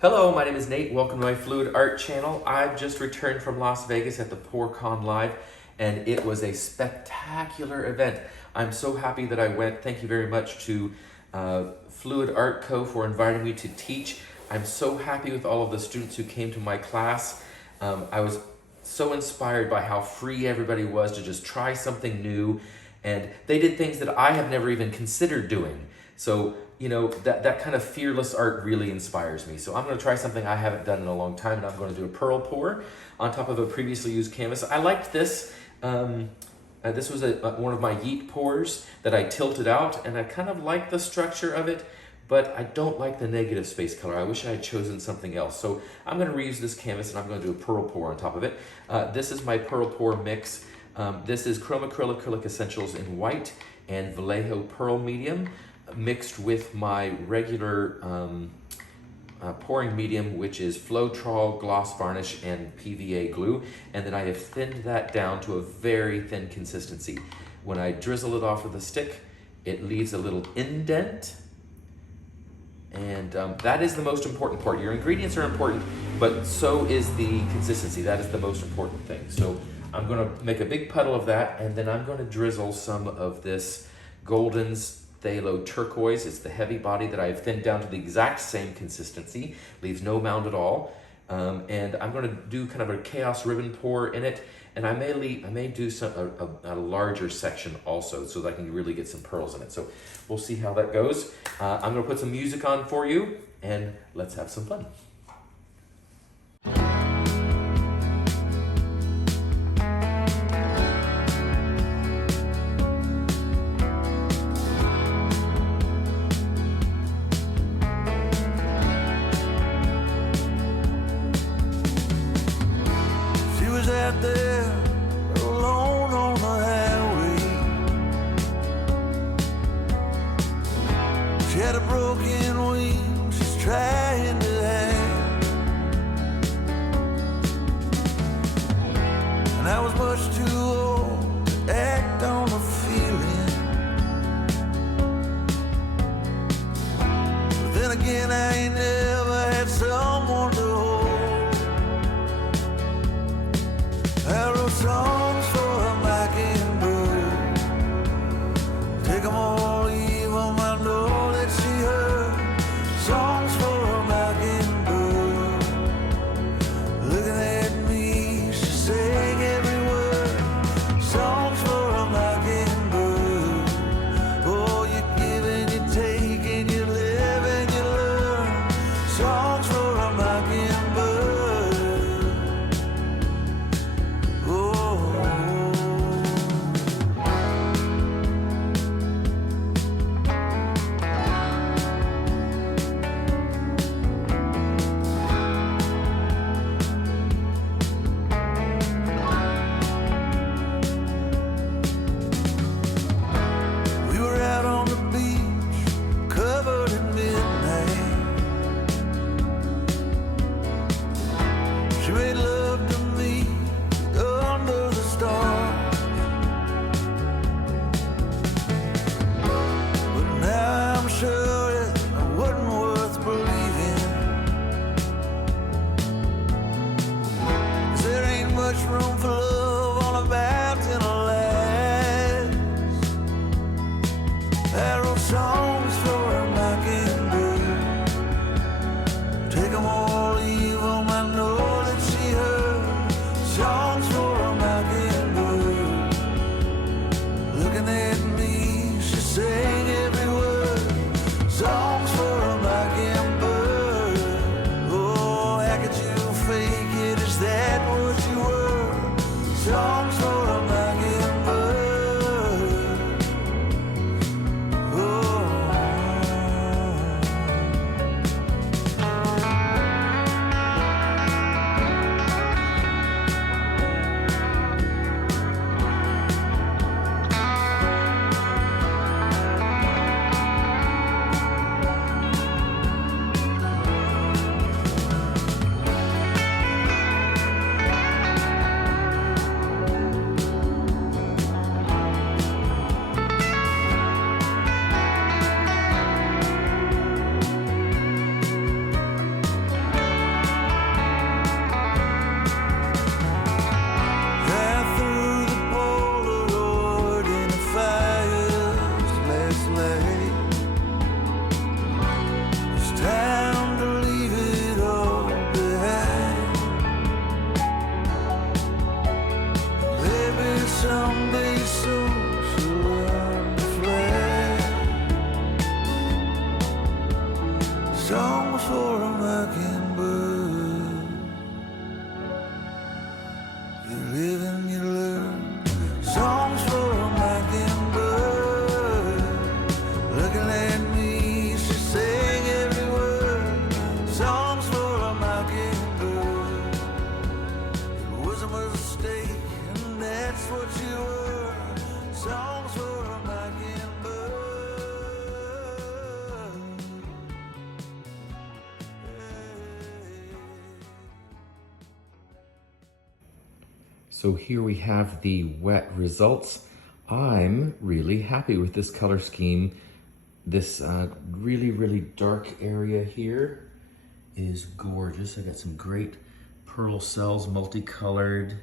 Hello, my name is Nate. Welcome to my Fluid Art channel. I've just returned from Las Vegas at the PourCon Live, and it was a spectacular event. I'm so happy that I went. Thank you very much to Fluid Art Co. for inviting me to teach. I'm so happy with all of the students who came to my class. I was so inspired by how free everybody was to just try something new, and they did things that I have never even considered doing. So, you know, that kind of fearless art really inspires me. So I'm going to try something I haven't done in a long time, and I'm going to do a pearl pour on top of a previously used canvas. I liked this. This was one of my yeet pours that I tilted out, and I kind of like the structure of it, but I don't like the negative space color. I wish I had chosen something else. So I'm going to reuse this canvas, and I'm going to do a pearl pour on top of it. This is my pearl pour mix. This is Chroma Acrylic Essentials in white and Vallejo Pearl Medium, mixed with my regular pouring medium, which is Floetrol, gloss varnish, and PVA glue. And then I have thinned that down to a very thin consistency. When I drizzle it off with a stick, it leaves a little indent. And that is the most important part. Your ingredients are important, but so is the consistency. That is the most important thing. So I'm gonna make a big puddle of that, and then I'm gonna drizzle some of this Golden's Pthalo Turquoise. It's the heavy body that I've thinned down to the exact same consistency, leaves no mound at all. And I'm going to do kind of a chaos ribbon pour in it, and I may do a larger section also, so that I can really get some pearls in it. So we'll see how that goes. I'm going to put some music on for you, and let's have some fun. Out there alone on the highway, she had a broken wing she's trying to hide, and I was much too old to act on a feeling, but then again I ain't never had someone to hold. I wrote songs for a mockingbird, take them all, leave them, I know that she heard. Songs for a mockingbird, looking at me, she sang every word. Songs for a mockingbird, oh, you give and you take and you live and you learn. Songs for a mockingbird. for a mockingbird. You live and you learn. Songs for a mockingbird. Looking at me, she sang every word. Songs for a mockingbird. It wasn't a mistake, and that's what you were. Songs for a mockingbird. So here we have the wet results. I'm really happy with this color scheme. This really, really dark area here is gorgeous. I got some great pearl cells, multicolored.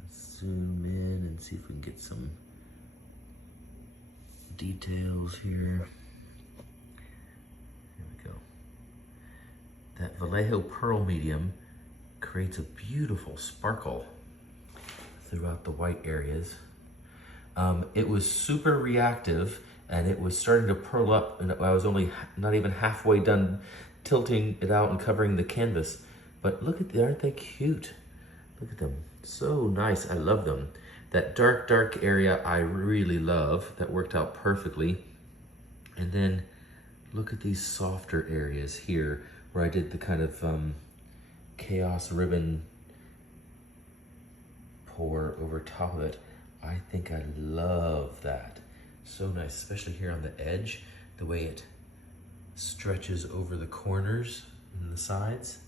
Let's zoom in and see if we can get some details here. Here we go. That Vallejo pearl medium creates a beautiful sparkle throughout the white areas. It was super reactive and it was starting to pearl up, and I was only not even halfway done tilting it out and covering the canvas. But look at, aren't they cute? Look at them, so nice, I love them. That dark, dark area I really love, that worked out perfectly. And then look at these softer areas here where I did the kind of chaos ribbon pour over top of it. I think I love that. So nice, especially here on the edge, the way it stretches over the corners and the sides.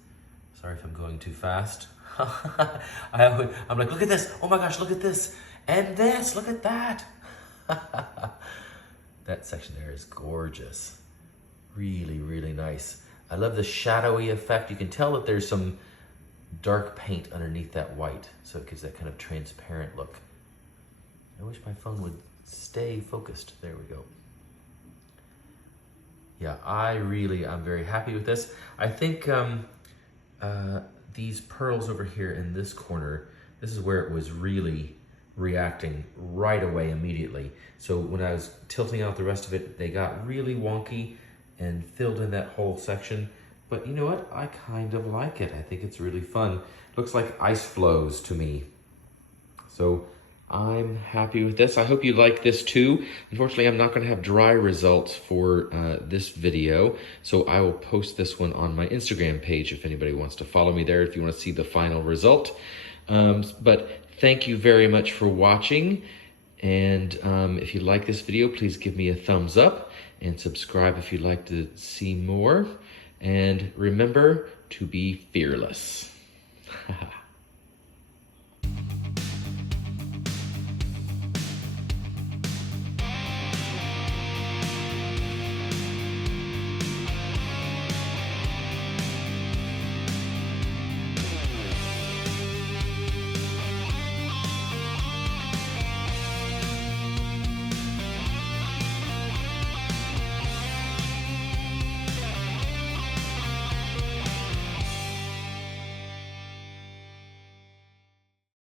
Sorry if I'm going too fast. I'm like, look at this. Oh my gosh, look at this. And this, look at that. That section there is gorgeous. Really, really nice. I love the shadowy effect. You can tell that there's some dark paint underneath that white, so it gives that kind of transparent look. I wish my phone would stay focused. There we go. Yeah, I'm very happy with this. I think these pearls over here in this corner, this is where it was really reacting right away immediately. So when I was tilting out the rest of it, they got really wonky and filled in that whole section. But you know what? I kind of like it. I think it's really fun. Looks like ice flows to me. So I'm happy with this. I hope you like this too. Unfortunately, I'm not going to have dry results for this video, so I will post this one on my Instagram page if anybody wants to follow me there, if you want to see the final result. But thank you very much for watching. And if you like this video, please give me a thumbs up and subscribe if you'd like to see more. And remember to be fearless.